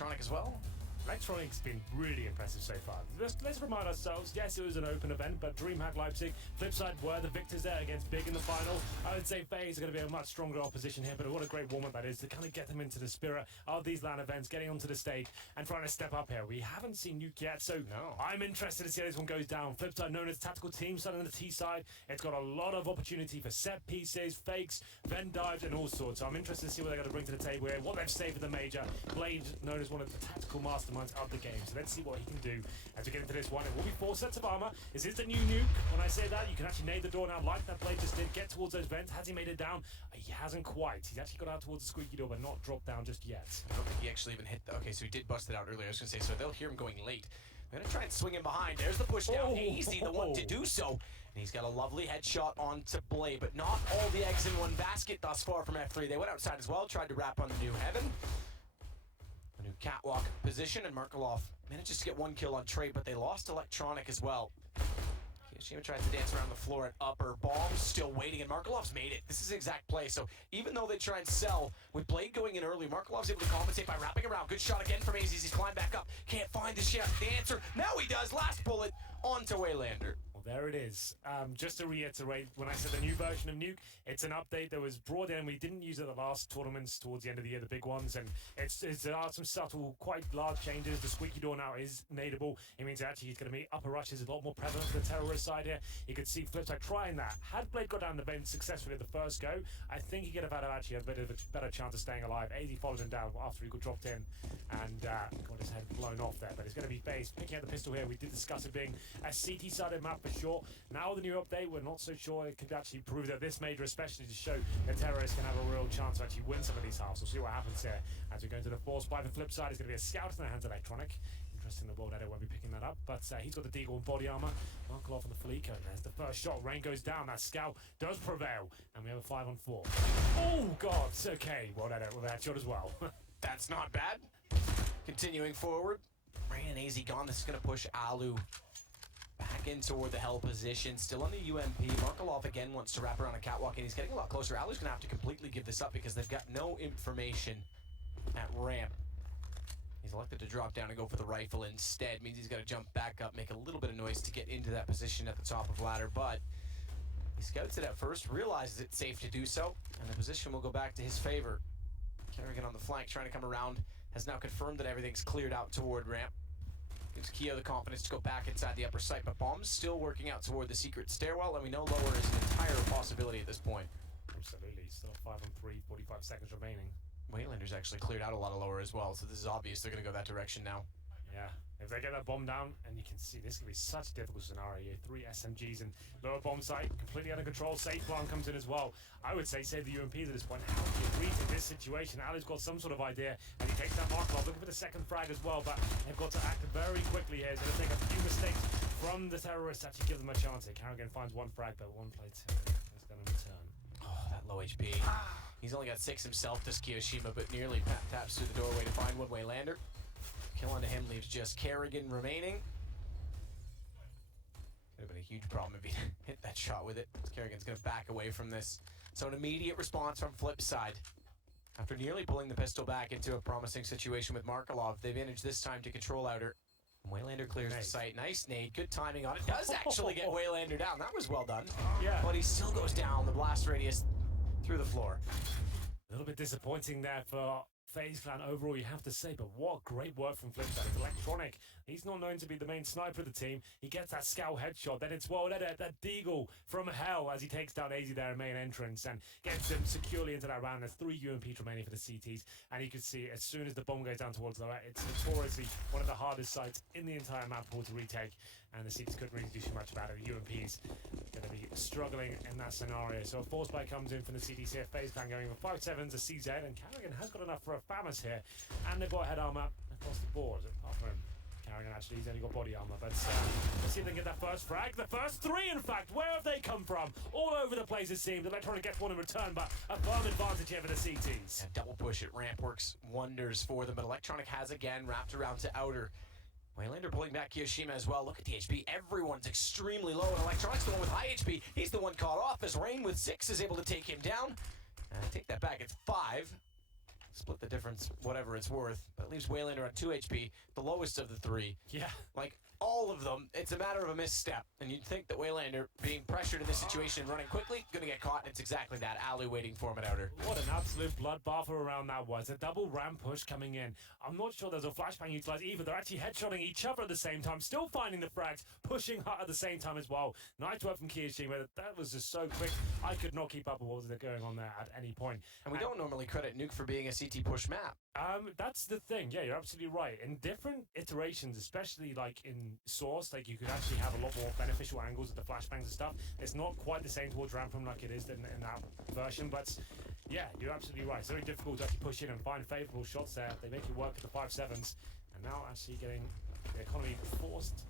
Electronic as well. Electronic's been really impressive so far. Let's remind ourselves, yes, it was an open event, but DreamHack Leipzig, FlipSid were the victors there against Big in the final. I would say FaZe are going to be a much stronger opposition here, but what a great warm-up that is to kind of get them into the spirit of these LAN events, getting onto the stage and trying to step up here. We haven't seen Nuke yet, so I'm interested to see how this one goes down. FlipSid, known as tactical team side on the T side, it's got a lot of opportunity for set pieces, fakes, Venn dives, and all sorts. So I'm interested to see what they're going to bring to the table here, what they've saved for the major. Blade, known as one of the tactical masterminds of the game. So let's see what he can do as we get into this one. It will be 4 sets of armor. Is this the new Nuke? When I say that, you can actually nade the door now like that Blade just did. Get towards those vents. Has he made it down? He hasn't quite. He's actually got out towards the squeaky door, but not dropped down just yet. I don't think he actually even hit the... Okay, so he did bust it out earlier. I was going to say, so they'll hear him going late. I'm going to try and swing him behind. There's the push down. Easy, the one to do so. And he's got a lovely headshot onto Blade, but not all the eggs in one basket thus far from F3. They went outside as well, tried to wrap on the new Heaven. A new catwalk position, and Markelov manages to get one kill on Trey, but they lost Electronic as well. Shima tries to dance around the floor at upper. Bomb still waiting, and Markelov's made it. This is the exact play. So even though they try and sell, with Blade going in early, Markelov's able to compensate by wrapping around. Good shot again from AZ. He's climbed back up. Can't find the answer. Now he does. Last bullet onto Waylander. Well, there it is. Just to reiterate, when I said the new version of Nuke, it's an update that was brought in. We didn't use it at the last tournaments towards the end of the year, the big ones, and there are some subtle, quite large changes. The squeaky door now is nadeable. It means actually he's going to be upper rushes a lot more prevalent for the terrorist side here. You could see FlipSid trying that. Had Blade got down the bend successfully at the first go, I think he could have had actually a bit of a better chance of staying alive. AZ followed him down after he got dropped in and got his head blown off there. But it's going to be FaZe picking up the pistol here. We did discuss it being a CT-sided map for sure. Now with the new update, we're not so sure it could actually prove that this major, especially to show the terrorists can have a real chance to actually win some of these halves. We'll see what happens here as we go into the fourth spy. The flip side is going to be a scout in the hands of Electronic. Interesting, the world edit won't be picking that up, but he's got the deagle and body armor. Markelov on the Felico. There's the first shot. Rain goes down. That scout does prevail, and we have a 5-on-4. Oh God! Okay, world edit with that shot as well. That's not bad. Continuing forward, Rain and AZ gone. This is going to push Alu back in toward the hell position. Still on the UMP. Markelov again wants to wrap around a catwalk, and he's getting a lot closer. Alu's going to have to completely give this up because they've got no information at ramp. He's elected to drop down and go for the rifle instead. Means he's got to jump back up, make a little bit of noise to get into that position at the top of ladder, but he scouts it at first, realizes it's safe to do so, and the position will go back to his favor. Kerrigan on the flank, trying to come around, has now confirmed that everything's cleared out toward ramp. Gives Keo the confidence to go back inside the upper site, but Bomb's still working out toward the secret stairwell, and we know lower is an entire possibility at this point. Absolutely, still 5-on-3, 45 seconds remaining. Waylander's actually cleared out a lot of lower as well, so this is obvious they're going to go that direction now. Yeah, if they get that bomb down, and you can see this can be such a difficult scenario here. 3 SMGs and lower bomb site, completely under control. Safe plan comes in as well. I would say save the UMPs at this point. How do you read in this situation? Ali's got some sort of idea, and he takes that Markelov, looking for the second frag as well, but they've got to act very quickly here. It's going to take a few mistakes from the terrorists to actually give them a chance here. Kerrigan finds one frag, but one play two. That's going to return. Oh, that low HP. He's only got 6 himself, this Kiyoshima, but nearly taps through the doorway to find one Waylander. Kill onto him leaves just Kerrigan remaining. Could have been a huge problem if he hit that shot with it. Kerrigan's going to back away from this. So an immediate response from FlipSid. After nearly pulling the pistol back into a promising situation with Markelov, they managed this time to control outer. Waylander clears the site. Nice nade. Good timing on it. Does actually get Waylander down. That was well done. Yeah. But he still goes down. The blast radius through the floor. A little bit disappointing there for FaZe clan overall, you have to say, but what great work from FlipSid. It's Electronic. He's not known to be the main sniper of the team. He gets that scout headshot. Then it's world edit, that deagle from hell as he takes down AZ there in main entrance and gets him securely into that round. There's 3 UMPs remaining for the CTs, and you can see as soon as the bomb goes down towards lower, it's notoriously one of the hardest sites in the entire map pool to retake, and the CTs couldn't really do too much about it. The UMPs going to be struggling in that scenario. So a force buy comes in from the CTs here. FaZe clan going with 5-7s, a CZ, and Kerrigan has got enough for a FAMAS here, and they've got head armor across the board. Apart from Kerrigan, actually, he's only got body armor, but let's see if they can get that first frag. The first 3, in fact. Where have they come from? All over the place, it seems. Electronic gets one in return, but a firm advantage here for the CTs. Yeah, double push at ramp works wonders for them, but Electronic has again wrapped around to outer. Waylander pulling back Kiyoshima as well. Look at the HP. Everyone's extremely low, and Electronic's the one with high HP. He's the one caught off as Rain with 6 is able to take him down. Take that back. It's 5. split the difference, whatever it's worth. That leaves Waylander on 2 HP, the lowest of the three. Yeah. Like, all of them, it's a matter of a misstep. And you'd think that Waylander, being pressured in this situation, running quickly, gonna get caught, and it's exactly that. Alu waiting for him at outer. What an absolute bloodbath around that was. A double ram push coming in. I'm not sure there's a flashbang utilized either. They're actually headshotting each other at the same time, still finding the frags, pushing hard at the same time as well. Nice work from Kiyashima. That was just so quick. I could not keep up with what was going on there at any point. And we don't normally credit Nuke for being a CT push map. That's the thing. Yeah, you're absolutely right. In different iterations, especially like in Source, like you could actually have a lot more beneficial angles with the flashbangs and stuff. It's not quite the same towards Ramprom like it is in that version, but yeah, you're absolutely right. It's very difficult to actually push in and find favorable shots there. They make it work at the 5-7s, and now actually getting the economy forced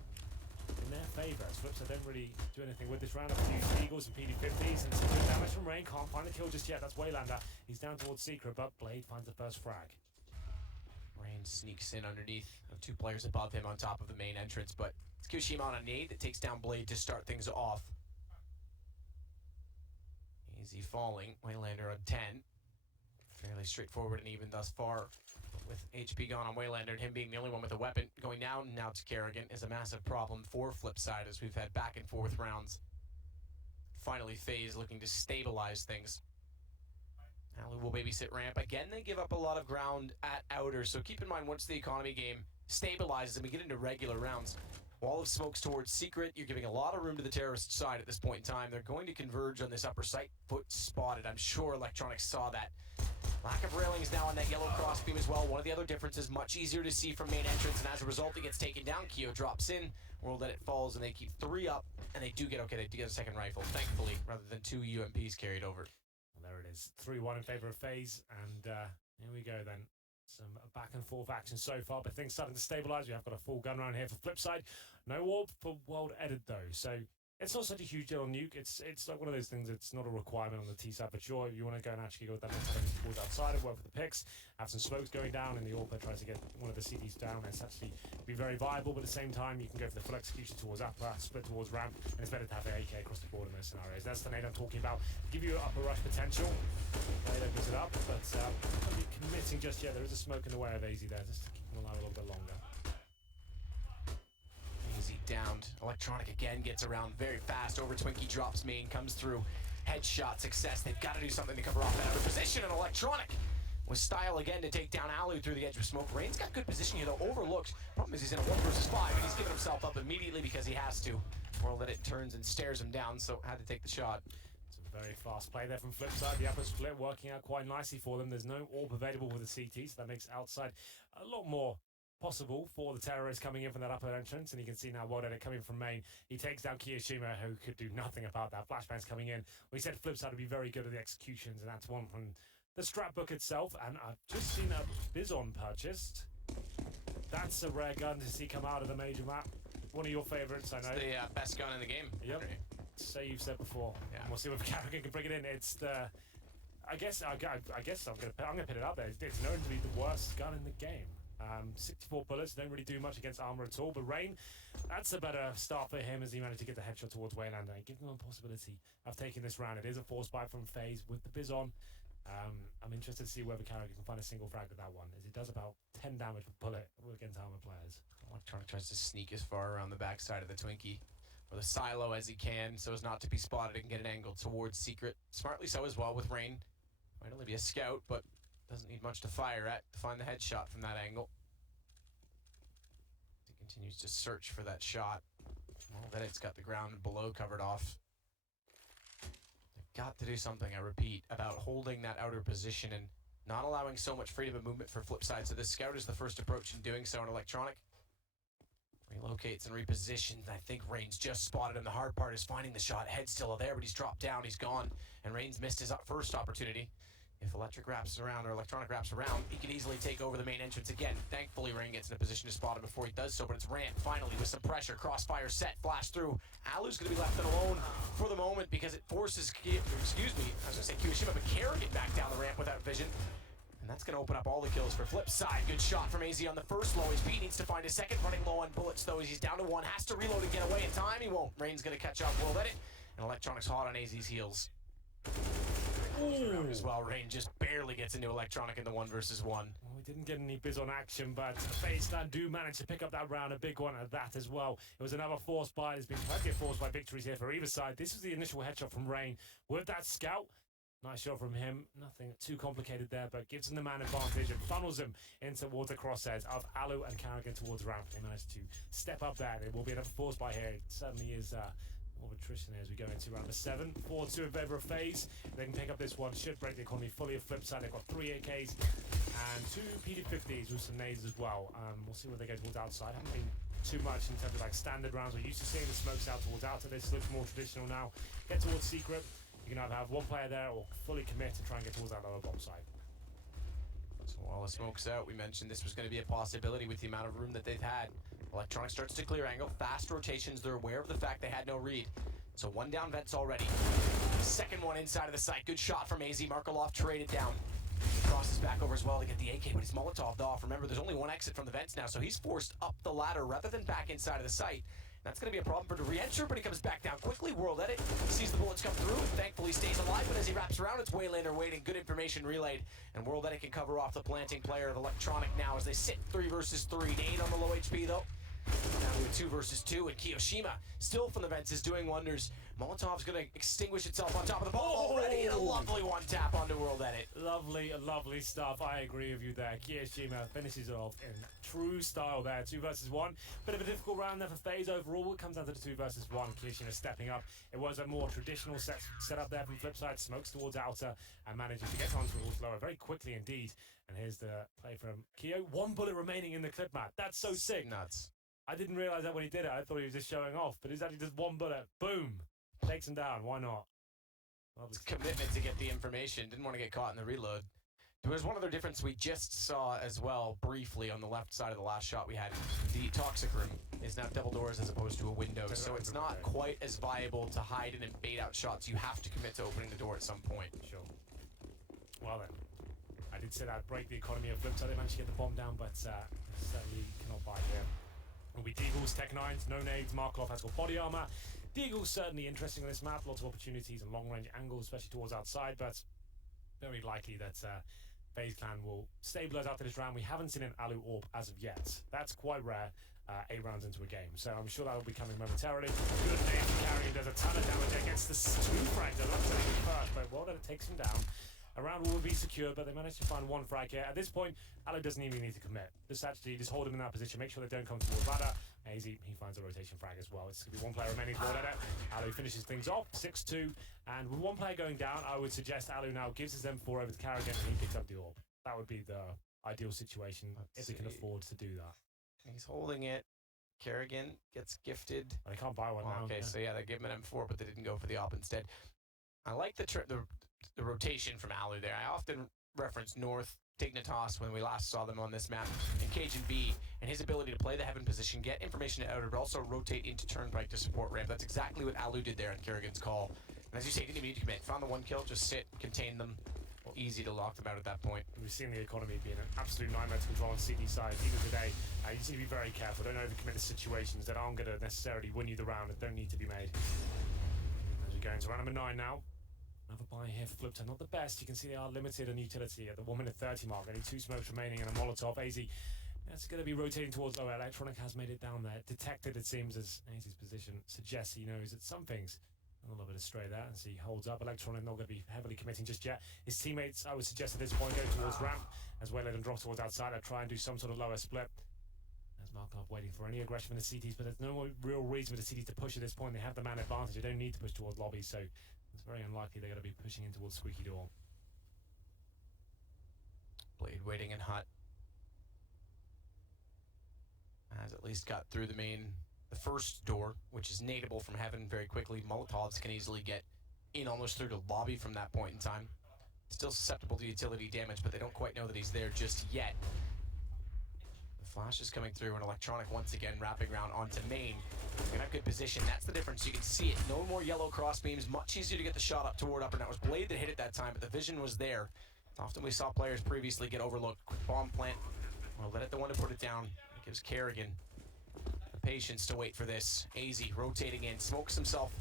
in their favor. As FlipSid don't really do anything with this round. A few Eagles and PD50s and some good damage from Rain. Can't find the kill just yet. That's Waylander. He's down towards Secret, but Blade finds the first frag. Rain sneaks in underneath of 2 players above him on top of the main entrance, but it's Kiyashima on a nade that takes down Blade to start things off. Easy falling, Waylander on 10. Fairly straightforward and even thus far. With HP gone on Waylander and him being the only one with a weapon going down now to Kerrigan is a massive problem for FlipSid as we've had back and forth rounds. Finally, FaZe looking to stabilize things. Alu will babysit ramp. Again, they give up a lot of ground at outer, so keep in mind once the economy game stabilizes and we get into regular rounds, wall of smokes towards Secret, you're giving a lot of room to the terrorist side at this point in time. They're going to converge on this upper site. Foot spotted. I'm sure Electronics saw that. Lack of railings now on that yellow cross beam as well. One of the other differences, much easier to see from main entrance, and as a result, it gets taken down. Kyo drops in, World Edit falls, and they keep 3 up, and they do get a second rifle, thankfully, rather than 2 UMPs carried over. Well, there it is. 3-1 in favor of FaZe, and here we go then. Some back and forth action so far, but things starting to stabilize. We have got a full gun round here for FlipSid. No warp for World Edit though, so it's not such a huge deal on Nuke. It's like one of those things, it's not a requirement on the T side, but sure, if you want to go and actually go with that mentality towards outside and work with the picks, have some smokes going down, and the AWP tries to get one of the CDs down, it's actually be very viable, but at the same time, you can go for the full execution towards upper, split towards ramp, and it's better to have an AK across the board in those scenarios. That's the nade I'm talking about. Give you upper rush potential. They opens it up, but not be committing just yet. There is a smoke in the way of AZ there, just to keep them alive a little bit longer. Easy downed. Electronic again gets around very fast. Over Twinkie drops main, comes through. Headshot success. They've got to do something to cover off that other position. And Electronic with style again to take down Alu through the edge of smoke. Rain's got good position here though. Overlooked. Problem is he's in a 1 versus 5, and he's giving himself up immediately because he has to. World Edit turns and stares him down, so had to take the shot. Very fast play there from FlipSid. The upper split working out quite nicely for them. There's no AWP available with the CT, so that makes outside a lot more possible for the terrorists coming in from that upper entrance. And you can see now World Edit coming from main. He takes down Kiyashima, who could do nothing about that. Flashbangs coming in. We said FlipSid would be very good at the executions, and that's one from the strap book itself. And I've just seen a Bizon purchased. That's a rare gun to see come out of the major map. One of your favorites, I know. It's the best gun in the game. Yep. So you've said before. Yeah. We'll see if Kerrigan can bring it in. It's the, I guess I'm gonna put it out there. It's known to be the worst gun in the game. 64 bullets don't really do much against armor at all. But Rain, that's a better start for him as he managed to get the headshot towards Waylander and give them a possibility of taking this round. It is a force buy from FaZe with the Bizon. I'm interested to see whether Kerrigan can find a single frag with that one, as it does about 10 damage per bullet against armor players. Electronic tries to sneak as far around the backside of the Twinkie, or the silo as he can, so as not to be spotted and get an angle towards Secret. Smartly so as well with Rain. Might only be a scout, but doesn't need much to fire at to find the headshot from that angle. He continues to search for that shot. Well, then it's got the ground below covered off. They've got to do something, I repeat, about holding that outer position and not allowing so much freedom of movement for FlipSid. So this scout is the first approach in doing so in Electronic. Relocates and repositions. I think Rain's just spotted him. The hard part is finding the shot. Head's still there, but he's dropped down. He's gone. And Rain's missed his first opportunity. If Electronic wraps around, he can easily take over the main entrance again. Thankfully, Rain gets in a position to spot him before he does so, but it's Ramp finally with some pressure. Crossfire set, flash through. Alu's going to be left alone for the moment because it forces, Kiyashima, but Kerrigan back down the ramp without vision. And that's going to open up all the kills for FlipSid. Good shot from AZ on the first low. HP needs to find a second. Running low on bullets, though, as he's down to 1. Has to reload and get away in time. He won't. Rain's going to catch up. World Edit. And Electronics hot on AZ's heels. Ooh. As well, Rain just barely gets into Electronic in the 1 versus 1. Well, we didn't get any biz on action, but FaZe do manage to pick up that round, a big one at that as well. It was another forced buy. There's been plenty of forced buy victories here for either side. This was the initial headshot from Rain with that scout. Nice shot from him. Nothing too complicated there, but gives him the man advantage and funnels him in towards the crosshairs of Alu and Carrigan towards ramp. They managed to step up there. It will be another force by here. It certainly is more of attrition as we go into round 7. 4-2 in favor of FaZe. They can pick up this one. Should break the economy fully of FlipSid. They've got 3 AKs and 2 PD50s with some nades as well. We'll see where they go towards outside. Haven't been too much in terms of like standard rounds. We're used to seeing the smokes out towards outside. This looks more traditional now. Get towards secret. You can either have one player there or fully commit and try and get towards that lower bomb side. So while the smoke's out, we mentioned this was going to be a possibility with the amount of room that they've had. Electronic starts to clear angle, fast rotations. They're aware of the fact they had no read. So 1 down vents already. Second one inside of the site. Good shot from AZ. Markolov traded down. Crosses back over as well to get the AK, but he's Molotov'd off. Remember, there's only 1 exit from the vents now, so he's forced up the ladder rather than back inside of the site. That's going to be a problem for the re-enter, but he comes back down quickly. World Edit sees the bullets come through, and thankfully stays alive, but as he wraps around, it's Waylander waiting. Good information relayed, and World Edit can cover off the planting player of Electronic now as they sit 3 versus 3. Nade on the low HP, though. Now to a 2 versus 2, and Kiyoshima, still from the vents, is doing wonders. Molotov's going to extinguish itself on top of the ball already, and a lovely 1-tap onto World Edit. Lovely, lovely stuff. I agree with you there. Kiyoshima finishes it off in true style there. 2 versus 1. Bit of a difficult round there for FaZe overall. It comes down to the 2 versus 1. Kiyoshima stepping up. It was a more traditional setup there from FlipSid. Smokes towards outer and manages to get on towards lower very quickly indeed. And here's the play from Kyo. 1 bullet remaining in the clip map. That's so sick. Nuts. I didn't realize that when he did it. I thought he was just showing off, but it's actually just 1 bullet. Boom. Takes him down. Why not? It's commitment to get the information. Didn't want to get caught in the reload. There was one other difference we just saw as well, briefly, on the left side of the last shot we had. The toxic room is now double doors as opposed to a window, so it's not quite as viable to hide in and bait out shots. You have to commit to opening the door at some point. Sure. Well then, I did say that break the economy of FlipSid. They managed to get the bomb down, but certainly cannot buy here. It'll be Deagles, Tech 9s, no nades. Markov has got body armor. Deagle's certainly interesting on this map. Lots of opportunities and long-range angles, especially towards outside, but very likely that FaZe Clan will stabilize after this round. We haven't seen an Alu AWP as of yet. That's quite rare 8 rounds into a game, so I'm sure that will be coming momentarily. Good name for carrying. Does a ton of damage against the 2 frags. I'd love to take it first, but well, that it takes him down. A round will be secure, but they managed to find 1 frag here. At this point, Alu doesn't even need to commit. Just hold him in that position, make sure they don't come towards ladder. AZ, he finds a rotation frag as well. It's going to be 1 player remaining for that. Alu finishes things off, 6-2. And with 1 player going down, I would suggest Alu now gives his M4 over to Carrigan and he picks up the AWP. That would be the ideal situation if they can afford to do that. He's holding it. Carrigan gets gifted. But they can't buy one now. Okay, so yeah, they give him an M4, but they didn't go for the AWP instead. I like the rotation from Alu there. I often reference North Dignitas when we last saw them on this map, and Cajun B, and his ability to play the heaven position, get information to outer, but also rotate into turnpike to support ramp. That's exactly what Alu did there on Kerrigan's call. And as you say, didn't even need to commit. Found the 1 kill, just sit, contain them. Easy to lock them out at that point. We've seen the economy being an absolute nightmare to control on CD side, even today. You just need to be very careful. Don't overcommit to situations that aren't going to necessarily win you the round and don't need to be made. As we go into round number 9 now. Another buy here for FlipSid. Not the best. You can see they are limited on utility at the 1:30 mark. Only 2 smokes remaining and a Molotov. AZ, that's going to be rotating towards lower. Electronic has made it down there. Detected, it seems, as AZ's position suggests he knows that some things a little bit astray there as he holds up. Electronic not going to be heavily committing just yet. His teammates, I would suggest at this point, go towards ramp as well, let them drop towards outside. They'll try and do some sort of lower split. As Markov waiting for any aggression from the CTs, but there's no real reason for the CTs to push at this point. They have the man advantage. They don't need to push towards lobby, so it's very unlikely they're going to be pushing in towards squeaky door. Blade waiting in hut. Has at least got through the first door, which is nadeable from heaven very quickly. Molotovs can easily get in almost through the lobby from that point in time. Still susceptible to utility damage, but they don't quite know that he's there just yet. The flash is coming through, and Electronic once again wrapping around onto main. They're gonna have good position. That's the difference. You can see it. No more yellow cross beams. Much easier to get the shot up toward upper. That was Blade that hit it that time, but the vision was there. Often we saw players previously get overlooked. Quick bomb plant. Well, let it the one to put it down. It gives Kerrigan the patience to wait for this. AZ rotating in, smokes himself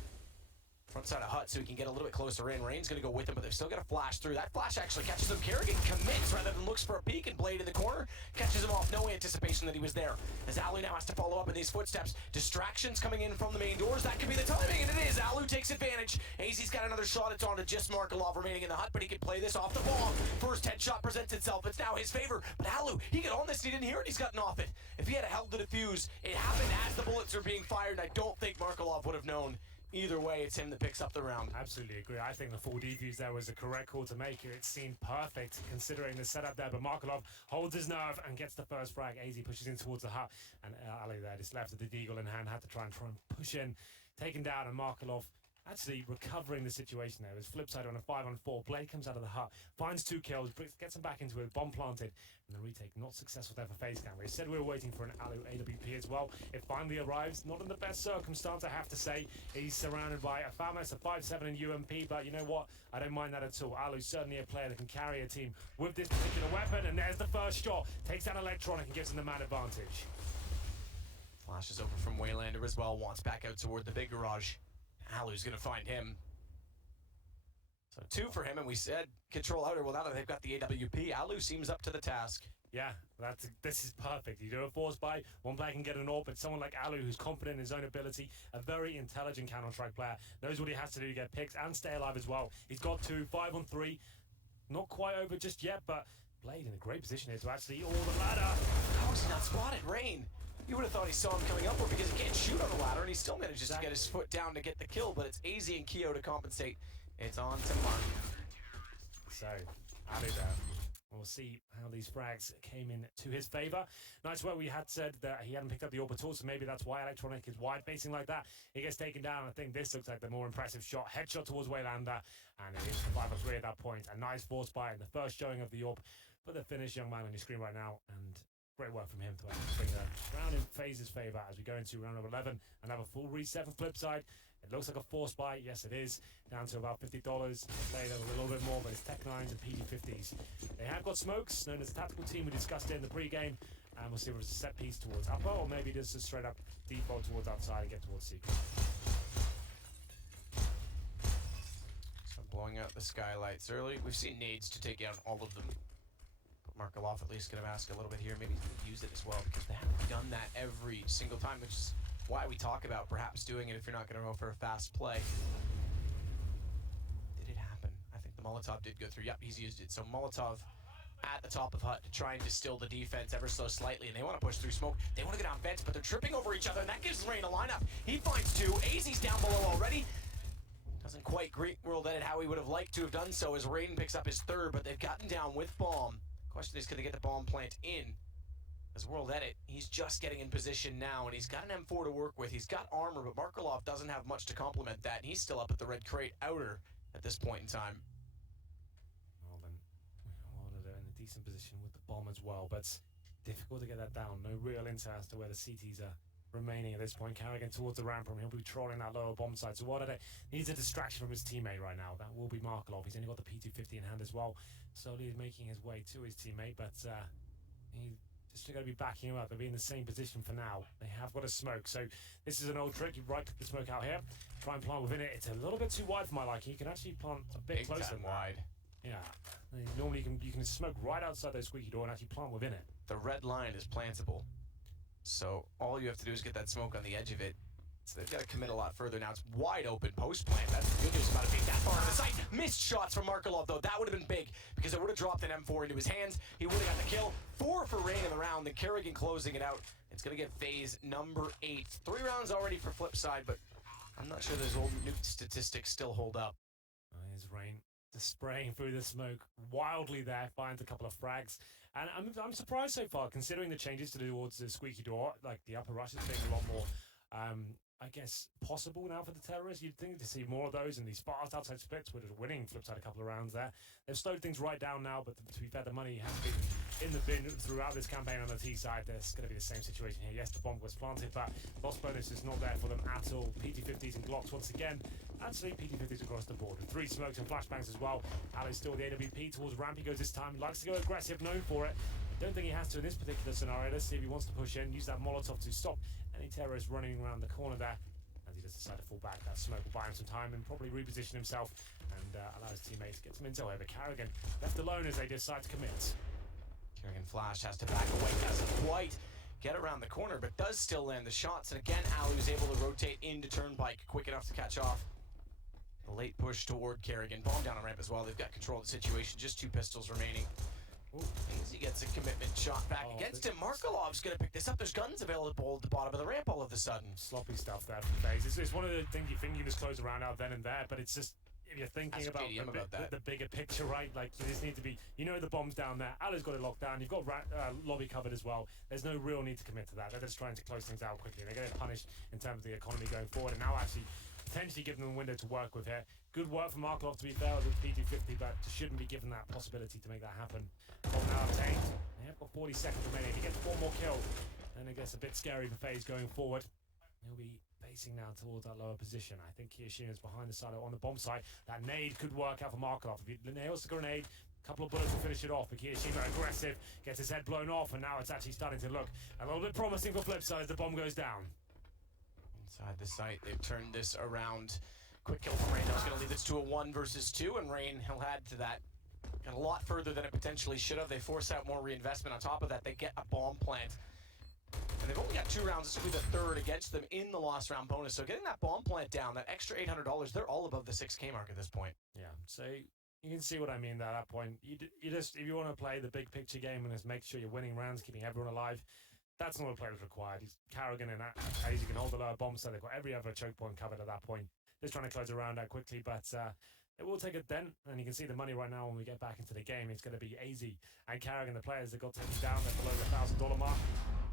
front side of Hut so he can get a little bit closer in. Rain's going to go with him, but they've still got to flash through. That flash actually catches him. Kerrigan commits rather than looks for a peek, and Blade in the corner catches him off. No anticipation that he was there. As Alu now has to follow up in these footsteps. Distractions coming in from the main doors. That could be the timing, and it is. Alu takes advantage. AZ's got another shot. It's on to just Markelov remaining in the Hut, but he can play this off the bomb. First headshot presents itself. It's now his favor. But Alu, he got on this and he didn't hear it. He's gotten off it. If he had held the defuse, it happened as the bullets are being fired, and I don't think Markelov would have known. Either way, it's him that picks up the round. Absolutely agree. I think the full defuse there was the correct call to make here. It seemed perfect considering the setup there, but Markelov holds his nerve and gets the first frag. AZ pushes in towards the Hut, and Ali there just left with the deagle in hand, had to try and push in, taken down, and Markelov actually recovering the situation there. It was FlipSid on a 5-on-4. Blade comes out of the Hut, finds 2 kills, gets him back into it, bomb planted, and the retake not successful there for FaZe. We said we were waiting for an Alu AWP as well. It finally arrives, not in the best circumstance, I have to say. He's surrounded by a Famas, a 5-7 in UMP, but you know what? I don't mind that at all. Alu's certainly a player that can carry a team with this particular weapon, and there's the first shot. Takes down Electronic and gives him the man advantage. Flashes over from Waylander as well, wants back out toward the big garage. Alu's going to find him. So 2 for him, and we said control outer. Well, now that they've got the AWP, Alu seems up to the task. Yeah, this is perfect. You do a force buy, one player can get an AWP, but someone like Alu who's confident in his own ability, a very intelligent Counter-Strike player, knows what he has to do to get picks and stay alive as well. He's got 2, 5-on-3, not quite over just yet, but Blade in a great position here to actually all the ladder. How is he not spotted? Rain. You would have thought he saw him coming upward because he can't shoot on the ladder, and he still manages to get his foot down to get the kill, but it's AZ and Keo to compensate. It's on to Mark. So, Alu there. We'll see how these frags came in to his favor. Nice work. We had said that he hadn't picked up the AWP at all, so maybe that's why Electronic is wide facing like that. He gets taken down. I think this looks like the more impressive shot. Headshot towards Waylander, and it is the 5-on-3 at that point. A nice force buy in the first showing of the AWP. But the finish, young man on your screen right now, and great work from him to bring the round in FaZe's favor as we go into round number 11 and have a full reset for FlipSid. It looks like a force buy. Yes, it is. Down to about $50. Later, a little bit more, but it's Tech 9s and PD50s. They have got smokes, known as the tactical team we discussed it in the pre-game. And we'll see if it's a set piece towards upper, or maybe just a straight up default towards outside and get towards secret. So blowing out the skylights early. We've seen nades to take out all of them. Markelov at least going to ask a little bit here. Maybe he's going to use it as well because they haven't done that every single time, which is why we talk about perhaps doing it if you're not going to go for a fast play. Did it happen? I think the Molotov did go through. Yep, he's used it. So Molotov at the top of Hut to try and distill the defense ever so slightly, and they want to push through smoke. They want to get on vents, but they're tripping over each other, and that gives Rain a lineup. He finds 2. AZ's down below already. Doesn't quite greet World Edit how he would have liked to have done so as Rain picks up his 3rd, but they've gotten down with bomb. Question is, can they get the bomb plant in? As World Edit, he's just getting in position now, and he's got an M4 to work with. He's got armor, but Markelov doesn't have much to complement that, and he's still up at the red crate outer at this point in time. Well then, they're in a decent position with the bomb as well, but difficult to get that down. No real insight as to where the CTs are remaining at this point. Kerrigan towards the ramp room. He'll be trolling that lower bomb side. So what are they? Needs a distraction from his teammate right now. That will be Markelov. He's only got the P250 in hand as well. Slowly making his way to his teammate, but he's just going to be backing him up. They'll be in the same position for now. They have got a smoke. So this is an old trick. You right-click the smoke out here. Try and plant within it. It's a little bit too wide for my liking. You can actually plant a bit closer than wide. Yeah. Normally you can smoke right outside the squeaky door and actually plant within it. The red line is plantable. So all you have to do is get that smoke on the edge of it. So they've got to commit a lot further now. It's wide open post plant. That's the good news about it being that far in the sight. Missed shots from Markelov though. That would have been big because it would have dropped an M4 into his hands. He would have got the kill. 4 for Rain in the round. Then Kerrigan closing it out. It's going to get FaZe number 8. 3 rounds already for FlipSid, but I'm not sure those old nuke statistics still hold up. Here's Rain just spraying through the smoke wildly there. Finds a couple of frags. And I'm surprised so far, considering the changes towards the squeaky door. Like the upper rush is being a lot more, I guess, possible now for the terrorists. You'd think to see more of those and these fast outside splits would have winning FlipSid a couple of rounds there. They've slowed things right down now, but to be fair, the money has been in the bin throughout this campaign on the T side. There's going to be the same situation here. Yes, the bomb was planted, but loss bonus is not there for them at all. PT50s and Glocks once again. Actually, PT50s across the board. With 3 smokes and flashbangs as well. Alu's still the AWP towards ramp. He goes this time. Likes to go aggressive, known for it. Don't think he has to in this particular scenario. Let's see if he wants to push in. Use that Molotov to stop any terrorists running around the corner there. As he does decide to fall back. That smoke will buy him some time and probably reposition himself and allow his teammates to get some intel over. Carrigan left alone as they decide to commit. Carrigan Flash has to back away, doesn't quite get around the corner, but does still land the shots. And again, Alu's able to rotate into Turnpike quick enough to catch off. The late push toward Carrigan. Bomb down on ramp as well. They've got control of the situation. Just 2 pistols remaining. Easy gets a commitment shot back against him. Markelov's going to pick this up. There's guns available at the bottom of the ramp all of a sudden. Sloppy stuff there from FaZe. It's one of the things you think you just close around out then and there, but it's just, if you're thinking about the bigger picture, right? Like, you just need to be, the bomb's down there. Alu's got it locked down. You've got lobby covered as well. There's no real need to commit to that. They're just trying to close things out quickly. They're getting punished in terms of the economy going forward, and now actually potentially giving them a window to work with here. Good work from Markelov, to be fair, with P250, but shouldn't be given that possibility to make that happen. Bomb now obtained. They have got 40 seconds remaining. He gets 1 more kill, and it gets a bit scary for FaZe going forward. He'll be facing now towards that lower position. I think Kiyoshima's behind the silo on the bomb site. That nade could work out for Markelov. If he nails the grenade, a couple of bullets will finish it off. But Kiyoshima aggressive, gets his head blown off, and now it's actually starting to look a little bit promising for FlipSid as the bomb goes down. Inside the site, they've turned this around. Quick kill from Rain. That was going to lead this to a 1 versus 2, and Rain, he'll add to that. Got a lot further than it potentially should have. They force out more reinvestment. On top of that, they get a bomb plant. And they've only got 2 rounds. This will be the 3rd against them in the lost round bonus. So getting that bomb plant down, that extra $800, they're all above the 6K mark at this point. Yeah, so you can see what I mean at that point. You just, if you want to play the big picture game and just make sure you're winning rounds, keeping everyone alive, that's not a player that's required. Carrigan and FaZe can hold the lower bomb, so they've got every other choke point covered at that point. Just trying to close the round out quickly, but it will take a dent, and you can see the money right now when we get back into the game. It's going to be AZ and Carrigan, the players that got taken down. They're below the $1,000 mark,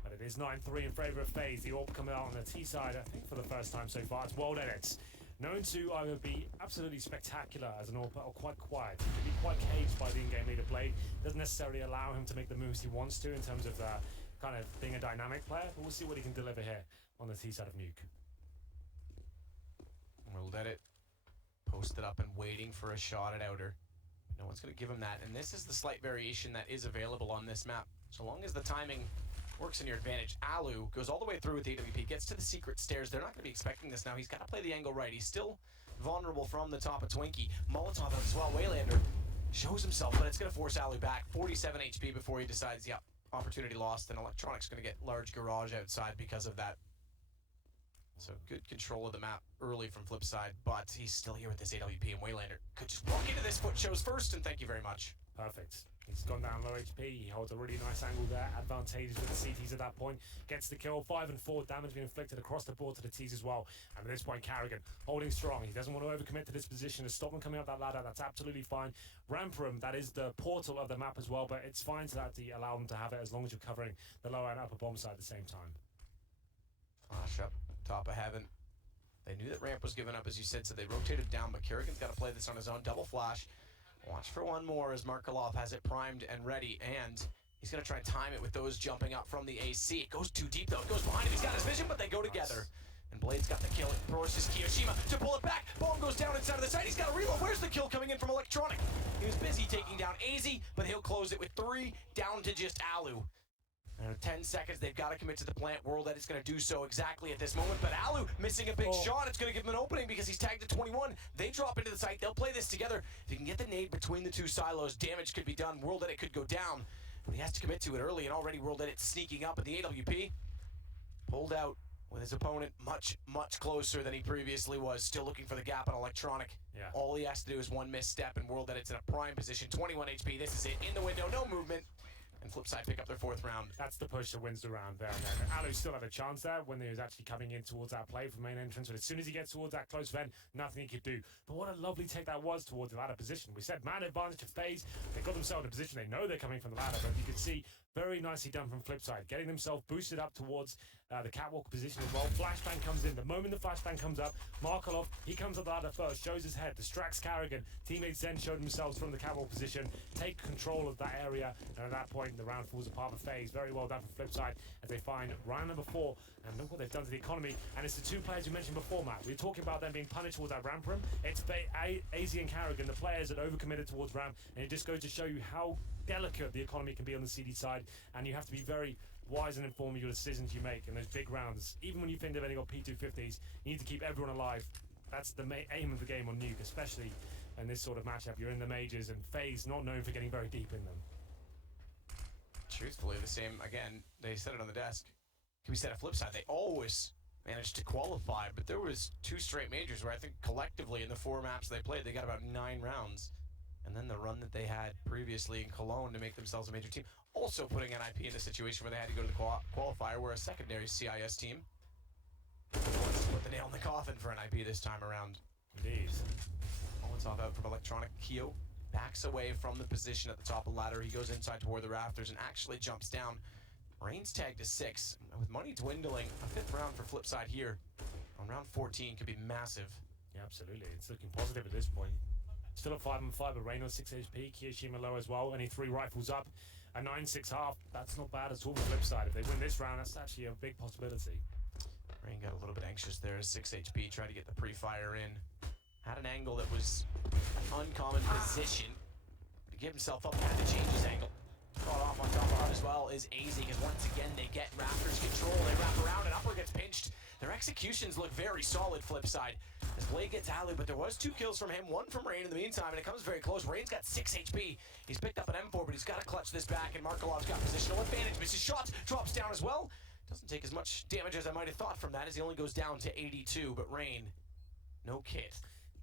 but it is 9-3 in favour of FaZe. The AWP coming out on the T side, I think, for the first time so far. It's World Edits, known to either be absolutely spectacular as an AWP or quite quiet. He can be quite caged by the in-game leader Blade. Doesn't necessarily allow him to make the moves he wants to in terms of kind of being a dynamic player, but we'll see what he can deliver here on the T side of Nuke. World Edit posted up and waiting for a shot at Outer. No one's going to give him that, and this is the slight variation that is available on this map. So long as the timing works in your advantage. Alu goes all the way through with the AWP, gets to the secret stairs. They're not going to be expecting this now. He's got to play the angle right. He's still vulnerable from the top of Twinkie. Molotov as well. Waylander shows himself, but it's going to force Alu back. 47 HP before he decides, yep, opportunity lost, and Electronic's going to get large garage outside because of that. So good control of the map early from FlipSid, but he's still here with this AWP, and Waylander could just walk into this. Foot shows first, and thank you very much. Perfect. He's gone down low HP. He holds a really nice angle there. Advantageous with the CTs at that point. Gets the kill. 5 and 4 damage being inflicted across the board to the T's as well. And at this point, Carrigan holding strong. He doesn't want to overcommit to this position to stop him coming up that ladder. That's absolutely fine. Ramp room, that is the portal of the map as well, but it's fine to allow them to have it as long as you're covering the lower and upper bomb side at the same time. Flash up, top of heaven. They knew that ramp was given up, as you said, so they rotated down, but Carrigan's got to play this on his own. Double flash. Watch for one more as Markelov has it primed and ready, and he's going to try and time it with those jumping up from the AC. It goes too deep, though. It goes behind him. He's got his vision, but they go together. And Blade's got the kill. It forces Kiyoshima to pull it back. Bomb goes down inside of the site. He's got a reload. Where's the kill coming in from Electronic? He was busy taking down AZ, but he'll close it with 3 down to just Alu. And in 10 seconds, they've got to commit to the plant. World Edit's going to do so exactly at this moment. But Alu missing a big shot. It's going to give him an opening because he's tagged at 21. They drop into the site. They'll play this together. If he can get the nade between the 2 silos, damage could be done. World Edit could go down. But he has to commit to it early, and already World Edit sneaking up. And the AWP pulled out with his opponent much, much closer than he previously was. Still looking for the gap on Electronic. Yeah. All he has to do is one misstep, and World Edit's in a prime position. 21 HP. This is it. In the window. No movement. And FlipSid pick up their 4th round. That's the push that wins the round there. And then Alu still had a chance there when he was actually coming in towards that play from main entrance. But as soon as he gets towards that close vent, nothing he could do. But what a lovely take that was towards the ladder position. We said man advantage of FaZe. They got themselves in a position. They know they're coming from the ladder, but you can see very nicely done from FlipSid, getting themselves boosted up towards the catwalk position as well. Flashbang comes in. The moment the flashbang comes up, Markelov, he comes up the ladder first, shows his head, distracts Carrigan. Teammates then showed themselves from the catwalk position, take control of that area, and at that point, the round falls apart for FaZe. Very well done from FlipSid as they find round number 4, and look what they've done to the economy. And it's the 2 players you mentioned before, Matt. We were talking about them being punished towards that ramp room. It's AZ and Carrigan, the players that overcommitted towards ramp, and it just goes to show you how delicate the economy can be on the CD side, and you have to be very wise and informed your decisions you make in those big rounds. Even when you think they've only got P250s, you need to keep everyone alive. That's the aim of the game on Nuke, especially in this sort of matchup. You're in the majors, and FaZe not known for getting very deep in them. Truthfully, the same, again, they said it on the desk. Can we set a flip side? They always managed to qualify, but there was 2 straight majors where I think collectively in the 4 maps they played, they got about 9 rounds. And then the run that they had previously in Cologne to make themselves a major team, also putting NIP in a situation where they had to go to the qualifier, where a secondary CIS team wants to put the nail in the coffin for NIP this time around. Indeed. Molotov out from Electronic. Keo backs away from the position at the top of the ladder. He goes inside toward the rafters and actually jumps down. Rain's tagged to 6. With money dwindling, a 5th round for FlipSid here on round 14 could be massive. Yeah, absolutely. It's looking positive at this point. Still at 5-5, but Rain on 6 HP. Kiyoshima low as well. Only 3 rifles up. A 9-6 half. That's not bad at all on the flip side. If they win this round, that's actually a big possibility. Rain got a little bit anxious there. 6 HP, tried to get the pre-fire in. Had an angle that was an uncommon position. But he gave himself up, had to change his angle. Caught off on top of that as well is AZ, because once again they get Raptors control. They wrap around and Upper gets pinched. Their executions look very solid, FlipSid. As Blade gets Alu, but there was 2 kills from him, 1 from Rain in the meantime, and it comes very close. Rain's got 6 HP. He's picked up an M4, but he's got to clutch this back, and Markelov's got positional advantage. Misses shot, drops down as well. Doesn't take as much damage as I might have thought from that, as he only goes down to 82, but Rain, no kit.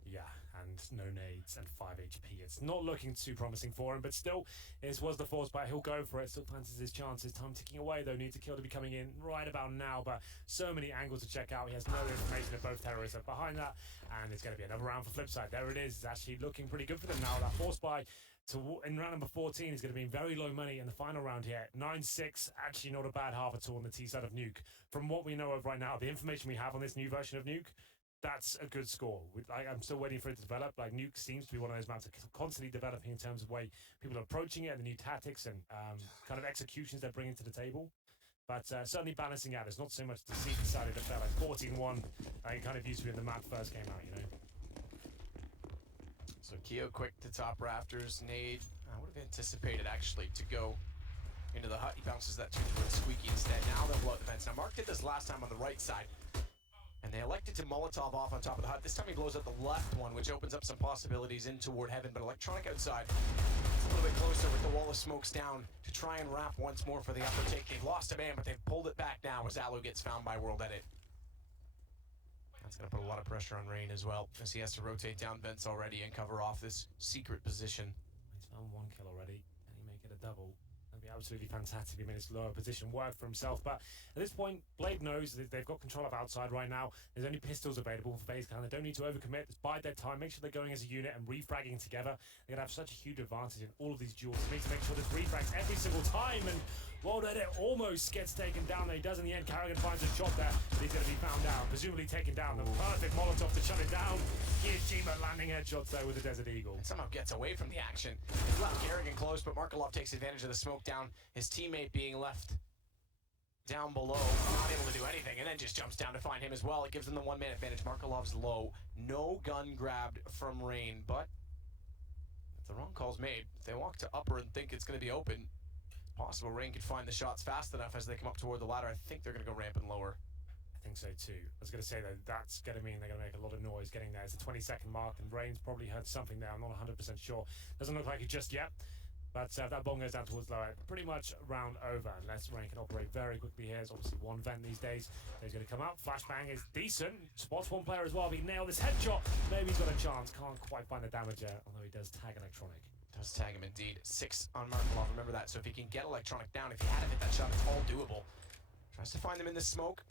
Yeah, and no nades and 5 HP. It's not looking too promising for him, but still, this was the force bite. He'll go for it. Still fancies his chances. Time ticking away, though. Needs a kill to be coming in right about now, but so many angles to check out. He has no information that both terrorists are behind that, and it's going to be another round for FlipSid. There it is. It's actually looking pretty good for them now. That force bite in round number 14 is going to be very low money in the final round here. 9-6, actually not a bad half at all on the T side of Nuke. From what we know of right now, the information we have on this new version of Nuke, that's a good score. I'm still waiting for it to develop. Like, Nuke seems to be one of those maps that constantly developing in terms of way people are approaching it and the new tactics and kind of executions they're bringing to the table. But certainly balancing out. It's not so much the C side of it felt like 14-1. I kind of used to be when the map first came out, you know. So Keo quick to top rafters. Nade, I would have anticipated actually to go into the hut. He bounces that towards Squeaky instead. Now they'll blow up the fence. Now Mark did this last time on the right side, and they elected to Molotov off on top of the hut. This time he blows up the left one, which opens up some possibilities in toward heaven, but Electronic outside, it's a little bit closer with the wall of smokes down to try and wrap once more for the upper take. They've lost a man, but they've pulled it back now as Alu gets found by World Edit. That's going to put a lot of pressure on Rain as well, as he has to rotate down vents already and cover off this secret position. He's found 1 kill already. Can he make it a double? That'd be absolutely fantastic. He made his lower position work for himself, but at this point, Blade knows that they've got control of outside right now. There's only pistols available for FaZe. They don't need to overcommit. Just bide their time. Make sure they're going as a unit and refragging together. They're gonna have such a huge advantage in all of these duels. They need to make sure there's refrags every single time, and World Edit almost gets taken down. He does in the end. Carrigan finds a shot there, but he's gonna be found out, presumably taken down. The perfect Molotov to shut it down. Kiyoshima landing headshots there with the Desert Eagle. And somehow gets away from the action. He's left Carrigan close, but Markelov takes advantage of the smoke down. His teammate being left down below, not able to do anything, and then just jumps down to find him as well. It gives them the 1-man advantage. Markelov's low. No gun grabbed from Rain, but if the wrong call's made, if they walk to upper and think it's going to be open, possible Rain could find the shots fast enough as they come up toward the ladder. I think they're going to go ramping lower. I think so too. I was going to say that that's going to mean they're going to make a lot of noise getting there. It's a 20-second mark, and Rain's probably heard something there. I'm not 100% sure. Doesn't look like it just yet. But that bomb goes down towards lower. Pretty much round over, unless Rain can operate very quickly here. It's obviously 1 vent these days. He's going to come out. Flashbang is decent. Spots 1 player as well. But he nailed this headshot. Maybe he's got a chance. Can't quite find the damage yet, although he does tag Electronic. Does tag him indeed. 6 on Markelov, remember that. So if he can get Electronic down, if he had hit that shot, it's all doable. Tries to find them in the smoke.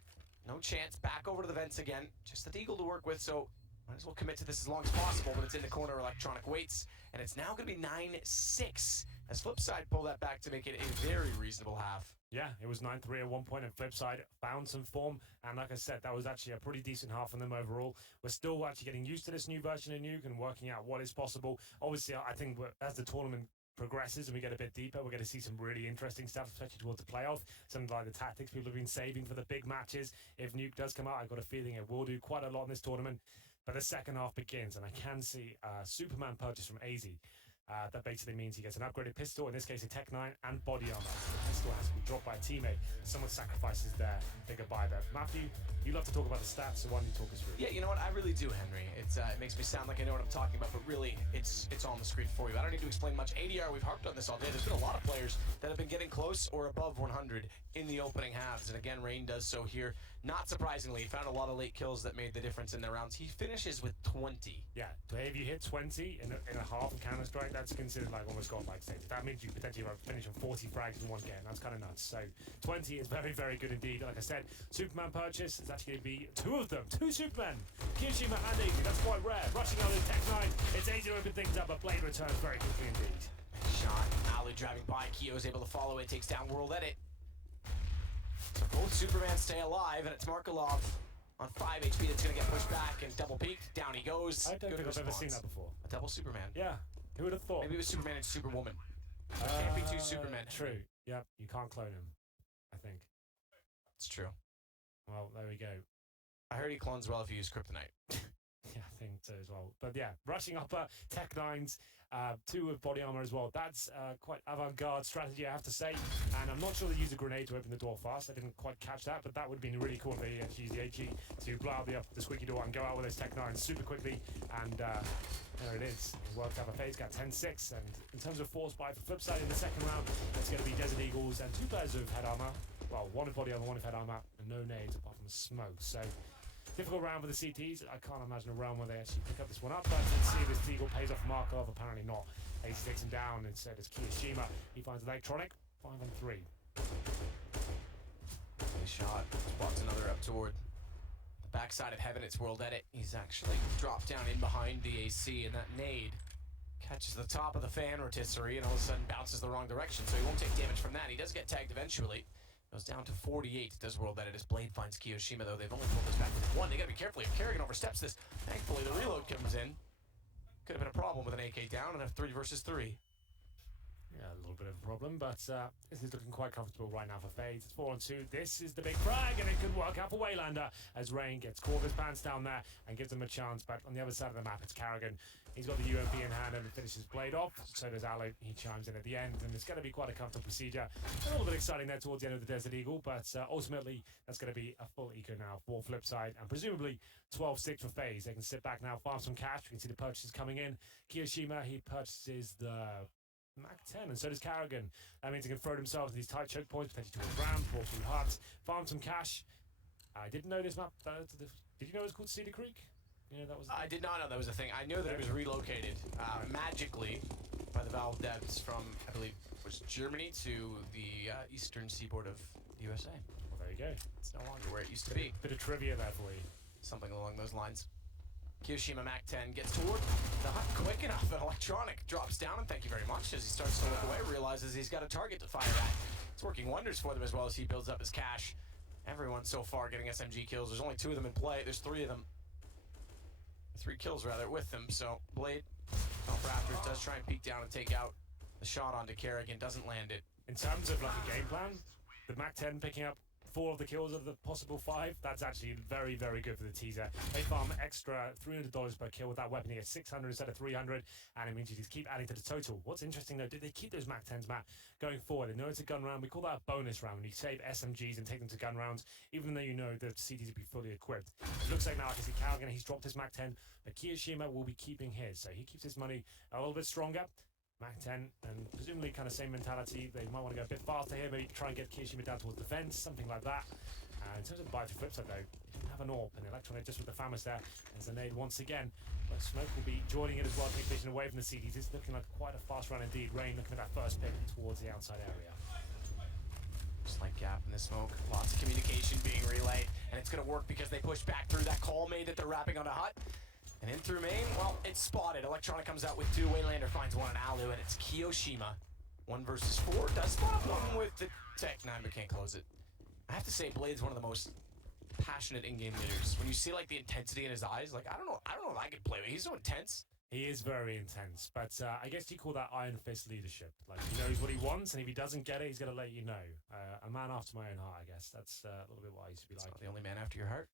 No chance. Back over to the vents again. Just the Eagle to work with, so might as well commit to this as long as possible, but it's in the corner. Electronic waits, and it's now going to be 9-6 as FlipSid pull that back to make it a very reasonable half. Yeah, it was 9-3 at one point, and FlipSid found some form, and like I said, that was actually a pretty decent half from them overall. We're still actually getting used to this new version of Nuke and working out what is possible. Obviously, I think as the tournament progresses and we get a bit deeper, we're going to see some really interesting stuff, especially towards the playoff. Something like the tactics people have been saving for the big matches. If Nuke does come out, I've got a feeling it will do quite a lot in this tournament. But the second half begins, and I can see a Superman purchase from AZ. That basically means he gets an upgraded pistol, in this case a Tech 9 and body armor. The pistol has to be dropped by a teammate. Someone sacrifices their goodbye there. Matthew, you love to talk about the stats, so why don't you talk us through? Yeah, you know what? I really do, Henry. It makes me sound like I know what I'm talking about, but really, it's on the screen for you. I don't need to explain much. ADR, we've harped on this all day. There's been a lot of players that have been getting close or above 100 in the opening halves, and again, Rain does so here. Not surprisingly, he found a lot of late kills that made the difference in their rounds. He finishes with 20. Yeah, so if you hit 20 in a half of Counter-Strike, that's considered like almost godlike status. That means you potentially finish on 40 frags in one game. That's kind of nuts. So 20 is very, very good indeed. Like I said, Superman purchase is actually going to be two of them. Two Supermen. kiyoShiMa and Easy. That's quite rare. Rushing out of Tech 9. It's easy to open things up, but Blade returns very quickly indeed. Shot. Ali driving by. Kyo is able to follow it. Takes down World Edit. So both Superman stay alive, and it's Markelov on 5 HP that's going to get pushed back and double peeked. Down he goes. I don't think I've ever seen that before. A double Superman. Yeah, who would have thought? Maybe it was Superman and Superwoman. There can't be two Supermen. True. Yep, you can't clone him, I think. It's true. Well, there we go. I heard he clones well if you use Kryptonite. Yeah, I think so as well. But yeah, rushing up Tech 9s, 2 with body armor as well. That's quite avant-garde strategy, I have to say. And I'm not sure they used a grenade to open the door fast. I didn't quite catch that, but that would have been really cool if they actually used the HE to blow up the squeaky door and go out with those Tech 9s super quickly. And there it is. It worked out for FaZe, got 10-6. And in terms of force buy for FlipSid in the second round, it's going to be Desert Eagles and 2 players with head armor. Well, 1 with body armor, 1 with head armor, and no nades apart from smoke. So difficult round for the CTs. I can't imagine a round where they actually pick up this one up, but let's see if this Deagle pays off Markov. Apparently not. Ace takes him down. Instead, it's kiyoShiMa. He finds Electronic. 5 and 3. Nice shot. Spots another up toward the backside of Heaven. It's World Edit. He's actually dropped down in behind the AC, and that nade catches the top of the fan rotisserie and all of a sudden bounces the wrong direction, so he won't take damage from that. He does get tagged eventually. Goes down to 48. Does World Edit as Blade finds kiyoShiMa, though. They've only pulled this back to 1. They gotta be careful if Kerrigan oversteps this. Thankfully, the reload comes in. Could have been a problem with an AK down and a 3 versus 3. Yeah, a little bit of a problem, but this is looking quite comfortable right now for FaZe. It's 4 on 2. This is the big frag, and it could work out for Waylander as Rain gets caught with his pants down there and gives him a chance. But on the other side of the map, it's Kerrigan. He's got the UMP in hand and finishes Blade off. So does Alu. He chimes in at the end, and it's going to be quite a comfortable procedure. A little bit exciting there towards the end of the Desert Eagle, but ultimately that's going to be a full eco now for FlipSid, and presumably 12-6 for FaZe. They can sit back now, farm some cash. We can see the purchases coming in. kiyoShiMa, he purchases the Mac 10, and so does Kerrigan. That means he can throw themselves in these tight choke points, potentially towards ramp, or through huts, farm some cash. I didn't know this map. Did you know it was called Cedar Creek? You know, that was I did not know that was a thing. I knew that it was relocated magically by the Valve devs from, I believe, was Germany to the eastern seaboard of the USA. Well, there you go. It's no longer where it used to be. Bit of trivia there for you. Something along those lines. kiyoShiMa Mac 10 gets toward the hut quick enough, and Electronic drops down, and thank you very much, as he starts to look away, realizes he's got a target to fire at. It's working wonders for them as well as he builds up his cash. Everyone so far getting SMG kills. There's only 2 of them in play. There's 3 of them. 3 kills, rather, with them. So Blade, Raptors does try and peek down and take out the shot onto Kerrigan. Doesn't land it. In terms of like a game plan, the Mac 10 picking up 4 of the kills of the possible 5, that's actually very, very good for the teaser. They farm extra $300 per kill with that weapon. He gets 600 instead of 300, and it means you just keep adding to the total. What's interesting though, do they keep those Mac 10s, Matt, going forward? They know it's a gun round. We call that a bonus round when you save SMGs and take them to gun rounds, even though you know the CTs will be fully equipped. It looks like now I can see Kerrigan, he's dropped his Mac 10, but kiyoShiMa will be keeping his, so he keeps his money a little bit stronger. Mac 10, and presumably kind of same mentality. They might want to go a bit faster here, maybe try and get kiyoShiMa down towards defense, something like that. In terms of the buy for FlipSid though, he didn't have an AWP, and Electronic just with the Famas there. There's a nade once again, but Smoke will be joining it as well, taking vision away from the CDs. It's looking like quite a fast run indeed. Rain looking at that first pick towards the outside area. Slight gap in the smoke, lots of communication being relayed, and it's going to work because they push back through that call made that they're wrapping on a hut. And in through main, well, it's spotted. Electronic comes out with 2, Waylander finds 1 on Alu, and it's kiyoShiMa. 1 versus 4, does spot up 1 with the Tech 9, but can't close it. I have to say, Blade's one of the most passionate in-game leaders. When you see like the intensity in his eyes, like I don't know if I could play with him. He's so intense. He is very intense, but I guess you call that iron fist leadership. Like, he knows what he wants, and if he doesn't get it, he's going to let you know. A man after my own heart, I guess. That's a little bit what I used to be like. Not the only man after your heart.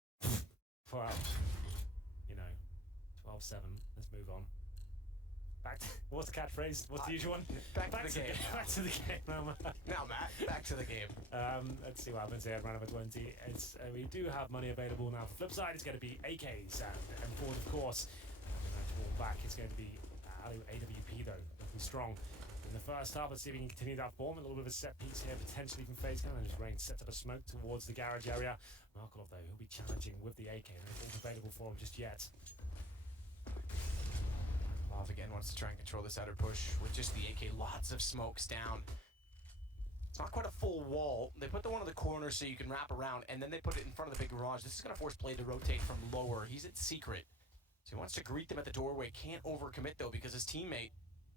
Well, you know, 12-7. Let's move on. What's the catchphrase? What's the usual one? Back to the game. Back to the game. Now, Matt, back to the game. Let's see what happens here. Round number 20. We do have money available now. For FlipSid, it's going to be AKs and M4s, of course. And back, it's going to be AWP, though, looking strong. In the first half, let's see if we can continue that form. A little bit of a set piece here, potentially from FaZe. And just Rain sets up a smoke towards the garage area. Markov, though, he'll be challenging with the AK. No balls available for him just yet. Off again wants to try and control this outer push with just the AK. Lots of smokes down. It's not quite a full wall. They put the one in the corner so you can wrap around, and then they put it in front of the big garage. This is going to force Blade to rotate from lower. He's at secret. So he wants to greet them at the doorway. Can't overcommit, though, because his teammate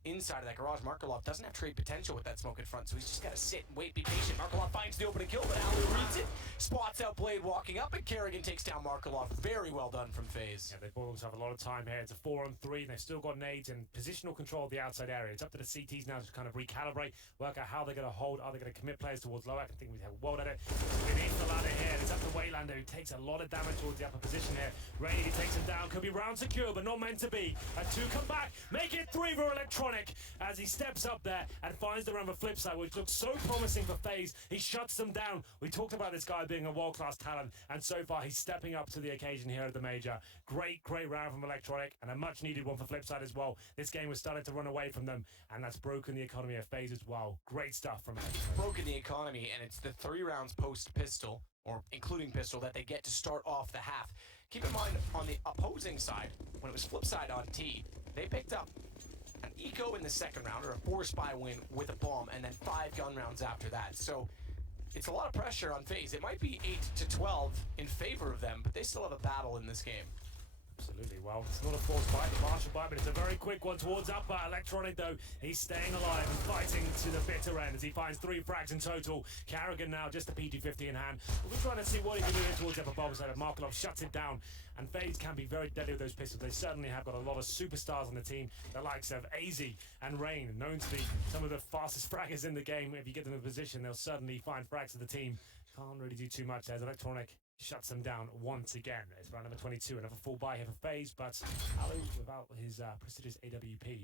inside of that garage, Markelov, doesn't have trade potential with that smoke in front, so he's just got to sit and wait, be patient. Markelov finds the opening kill, but Alu reads it, spots out Blade walking up, and Kerrigan takes down Markelov. Very well done from FaZe. Yeah, they bought themselves a lot of time here. It's a 4-on-3, and they've still got nades and positional control of the outside area. It's up to the CTs now to kind of recalibrate, work out how they're going to hold. Are they going to commit players towards low? I think we have well at it. Beneath the ladder here, it's up to Waylander, who takes a lot of damage towards the upper position here. Rainy takes him down, could be round secure, but not meant to be. And 2 come back, make it 3 for Electronic, as he steps up there and finds the round for FlipSid, which looks so promising for FaZe. He shuts them down. We talked about this guy being a world-class talent, and so far he's stepping up to the occasion here at the major. Great round from Electronic, and a much-needed one for FlipSid as well. This game was starting to run away from them, and that's broken the economy of FaZe as well. Great stuff from Electronic. Broken the economy, and it's the 3 rounds post-pistol, or including pistol, that they get to start off the half. Keep in mind, on the opposing side, when it was FlipSid on T, they picked up an eco in the second round, or a 4-spy win with a bomb, and then 5 gun rounds after that. So it's a lot of pressure on FaZe. It might be 8-12 in favor of them, but they still have a battle in this game. Absolutely. Well, it's not a forced bite, a partial bite, but it's a very quick one towards upper. Electronic, though, he's staying alive and fighting to the bitter end as he finds 3 frags in total. Kerrigan now just a PG-50 in hand. We're trying to see what he can do towards the upper bomb side. Markelov shuts it down, and FaZe can be very deadly with those pistols. They certainly have got a lot of superstars on the team, the likes of AZ and Rain, known to be some of the fastest fraggers in the game. If you get them in position, they'll certainly find frags to the team. Can't really do too much as Electronic shuts them down once again. It's round number 22, another full buy here for FaZe, but Alu, without his prestigious AWP,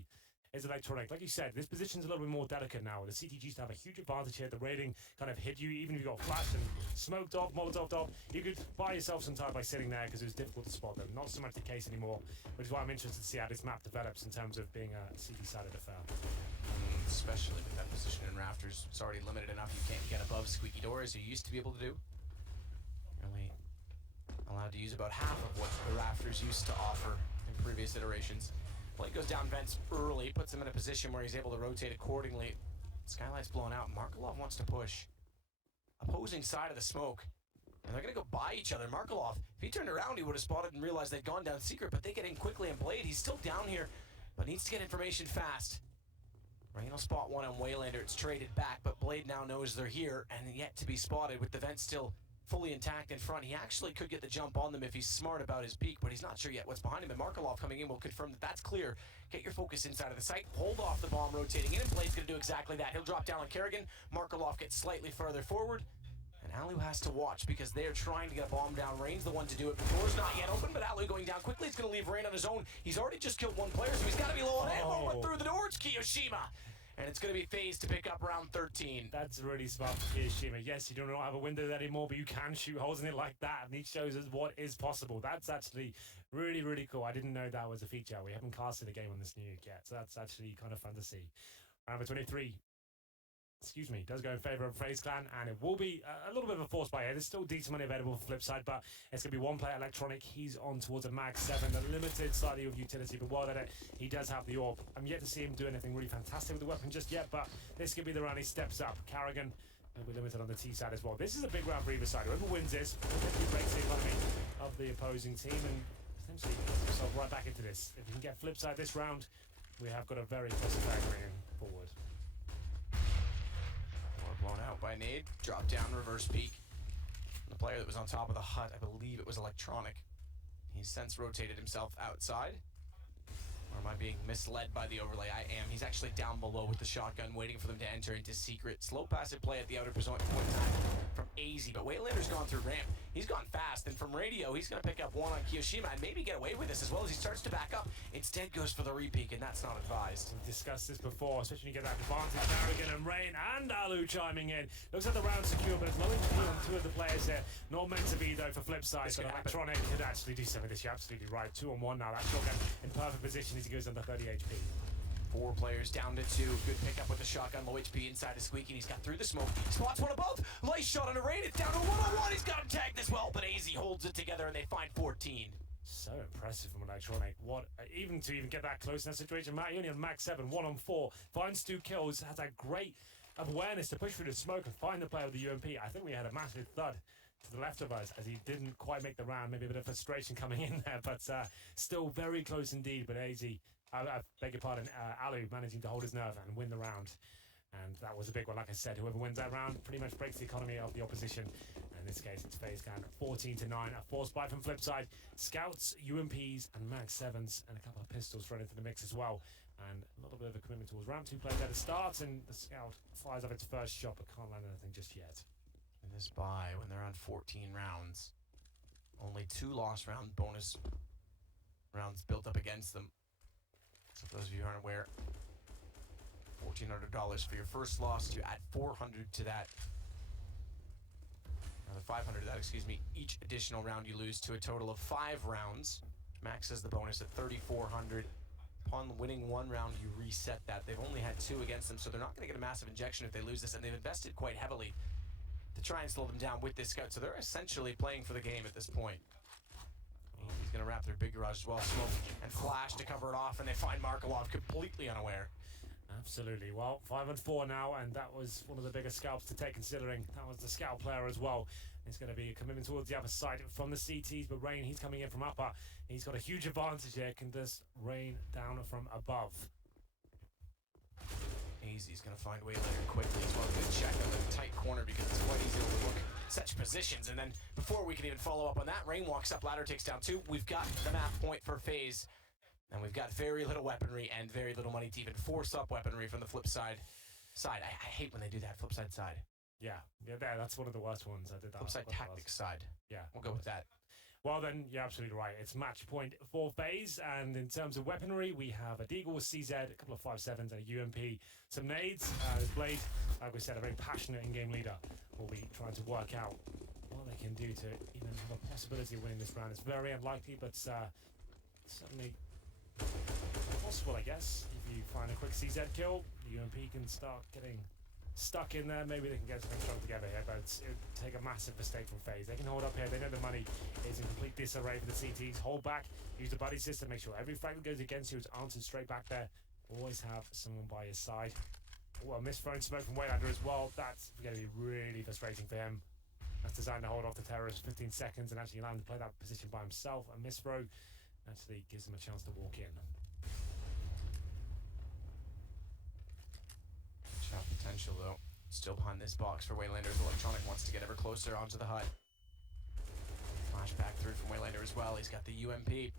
is Electronic. Like you said, this position's a little bit more delicate now. The CTGs have a huge advantage here. The rating kind of hit you, even if you got flashed and smoked off, molotoved off. You could buy yourself some time by sitting there because it was difficult to spot them. Not so much the case anymore, which is why I'm interested to see how this map develops in terms of being a CT-sided affair. Especially with that position in rafters. It's already limited enough. You can't get above squeaky doors you used to be able to do. Only allowed to use about half of what the rafters used to offer in previous iterations. Blade goes down vents early, puts him in a position where he's able to rotate accordingly. Skylight's blown out. Markelov wants to push. Opposing side of the smoke. And they're going to go by each other. Markelov, if he turned around, he would have spotted and realized they'd gone down secret, but they get in quickly, and Blade, he's still down here, but needs to get information fast. Rain will spot one on Waylander. It's traded back, but Blade now knows they're here and yet to be spotted with the vent still fully intact in front. He actually could get the jump on them if he's smart about his peak, but he's not sure yet what's behind him. And Markelov coming in will confirm that that's clear. Get your focus inside of the site. Hold off the bomb rotating in, and Blade's going to do exactly that. He'll drop down on Kerrigan. Markelov gets slightly further forward. And Alu has to watch because they're trying to get a bomb down. Rain's the one to do it. The door's not yet open, but Alu going down quickly. It's going to leave Rain on his own. He's already just killed 1 player, so he's got to be low on ammo. But through the door, it's Kiyoshima. And it's going to be FaZe to pick up round 13. That's really smart for Kiyoshima. Yes, you don't have a window anymore, but you can shoot holes in it like that, and he shows us what is possible. That's actually really cool. I didn't know that was a feature. We haven't casted a game on this new yet, so that's actually kind of fun to see. Round 23. Does go in favor of FaZe Clan, and it will be a little bit of a force buy here. There's still decent money available for FlipSid, but it's going to be 1 player Electronic. He's on towards a mag 7, the limited slightly of utility, but while at it, he does have the orb. I'm yet to see him do anything really fantastic with the weapon just yet, but this could be the round he steps up. Kerrigan will be limited on the T side as well. This is a big round for either side. Whoever wins this, breaks the economy of the opposing team, and essentially gets himself right back into this. If you can get FlipSid this round, we have got a very close attack moving forward. Blown out by nade, drop down, reverse peek. The player that was on top of the hut, I believe it was Electronic. He's since rotated himself outside. Or am I being misled by the overlay? I am. He's actually down below with the shotgun, waiting for them to enter into secret. Slow passive play at the outer point time. from AZ, but Waylander's gone through ramp. He's gone fast, and from radio, he's going to pick up one on Kiyoshima and maybe get away with this as well as he starts to back up. Instead goes for the repeat, and that's not advised. We've discussed this before, especially when you get that advantage. Carrigan and Rain and Alu chiming in. Looks like the round's secure, but it's low HP on two of the players here. Not meant to be, though, for FlipSid, but Electronic could actually do some of this. You're absolutely right. 2-on-1 now. That shotgun in perfect position as he goes under 30 HP. 4 players down to 2. Good pickup with the shotgun. Low HP inside of Squeaky, and he's got through the smoke. Spots one of both. Nice shot on a Rain. It's down to 1-on-1. He's got him tagged as well, but AZ holds it together, and they find 14. So impressive from Electronic. What, even to get that close in that situation. Matt, only on max 7, 1-on-4. Finds 2 kills. Has that great awareness to push through the smoke and find the player with the UMP. I think we had a massive thud to the left of us as he didn't quite make the round. Maybe a bit of frustration coming in there, but still very close indeed. But AZ, I beg your pardon, Alu managing to hold his nerve and win the round. And that was a big one. Like I said, whoever wins that round pretty much breaks the economy of the opposition. And in this case, it's FaZe down 14-9. A force buy from FlipSid. Scouts, UMPs, and Mag 7s, and a couple of pistols thrown into the mix as well. And a little bit of a commitment towards ramp. 2 players at the start, and the Scout fires off its first shot, but can't land anything just yet. In this buy, when they're on 14 rounds, only 2 lost round bonus rounds built up against them. So for those of you who aren't aware, $1,400 for your first loss. You add 400 to that. Another 500 to that, excuse me. Each additional round you lose to a total of 5 rounds. Maxes the bonus at 3,400. Upon winning 1 round, you reset that. They've only had 2 against them, so they're not going to get a massive injection if they lose this, and they've invested quite heavily to try and slow them down with this scout. So they're essentially playing for the game at this point. He's going to wrap their big garage as well. Smoke and flash to cover it off, and they find Markelov completely unaware. Absolutely. Well, 5-4 now, and that was one of the biggest scalps to take, considering that was the scout player as well. It's going to be a commitment towards the other side from the CTs, but Rain, he's coming in from upper. He's got a huge advantage here. Can just rain down from above. AZ's going to find Waylander quickly as well. Good check on the tight corner because it's quite easy to overlook such positions. And then before we can even follow up on that, Rain walks up, ladder takes down 2. We've got the map point for FaZe. And we've got very little weaponry and very little money to even force up weaponry from the FlipSid side. I hate when they do that, FlipSid side. Yeah, that's one of the worst ones. I did that. FlipSid tactics side. Yeah. We'll go with that. Well then, you're absolutely right. It's match point for FaZe, and in terms of weaponry, we have a Deagle with CZ, a couple of 5.7s, and a UMP. Some nades. Blade, like we said, a very passionate in-game leader, will be trying to work out what they can do to even have a possibility of winning this round. It's very unlikely, but certainly possible, I guess. If you find a quick CZ kill, the UMP can start getting stuck in there. Maybe they can get something strong together here, but it would take a massive mistake from FaZe. They can hold up here. They know the money is in complete disarray for the CTs. Hold back, use the buddy system, make sure every frag that goes against you is answered straight back there. Always have someone by your side. Well, misthrown smoke from Waylander as well. That's going to be really frustrating for him. That's designed to hold off the terrorist for 15 seconds and actually land to play that position by himself. A misthrow actually gives him a chance to walk in. Shot potential though. Still behind this box for Waylander's. Electronic wants to get ever closer onto the hut. Flash back through from Waylander as well. He's got the UMP.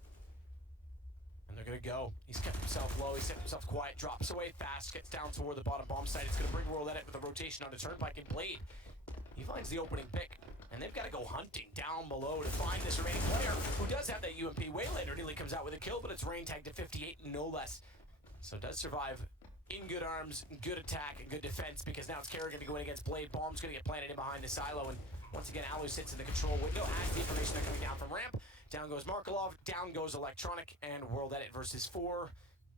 And they're gonna go. He's kept himself low, he's kept himself quiet, drops away fast, gets down toward the bottom bomb site. It's gonna bring World Edit with a rotation on the Turnpike and Blade. He finds the opening pick, and they've got to go hunting down below to find this remaining player who does have that UMP. Waylander nearly comes out with a kill, but it's Rain tagged to 58, no less. So does survive in good arms, good attack, and good defense, because now it's Kerrigan to go in against Blade. Bomb's going to get planted in behind the silo, and once again, Alu sits in the control window, has the information they're coming down from ramp. Down goes Markelov, down goes Electronic, and World Edit versus 4.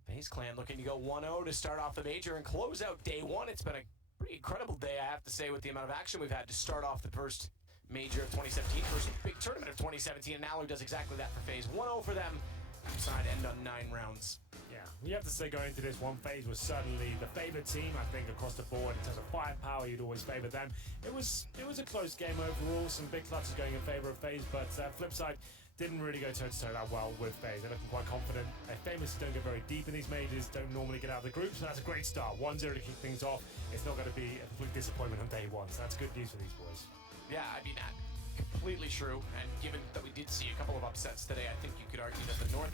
FaZe Clan looking to go 1-0 to start off the major and close out day 1. It's been a pretty incredible day, I have to say, with the amount of action we've had to start off the first major of 2017, first big tournament of 2017, and Alu does exactly that for FaZe. 1-0 for them, side end on 9 rounds. Yeah, we have to say going into this one, FaZe was certainly the favourite team, I think, across the board. In terms of firepower, you'd always favour them. It was a close game overall, some big clutches going in favour of FaZe, but FlipSid didn't really go toe-to-toe that well with FaZe. They're looking quite confident. They famously don't go very deep in these majors, don't normally get out of the group, so that's a great start. 1-0 to kick things off. It's not going to be a complete disappointment on day 1, so that's good news for these boys. Yeah, I mean, completely true, and given that we did see a couple of upsets today, I think you could argue that the North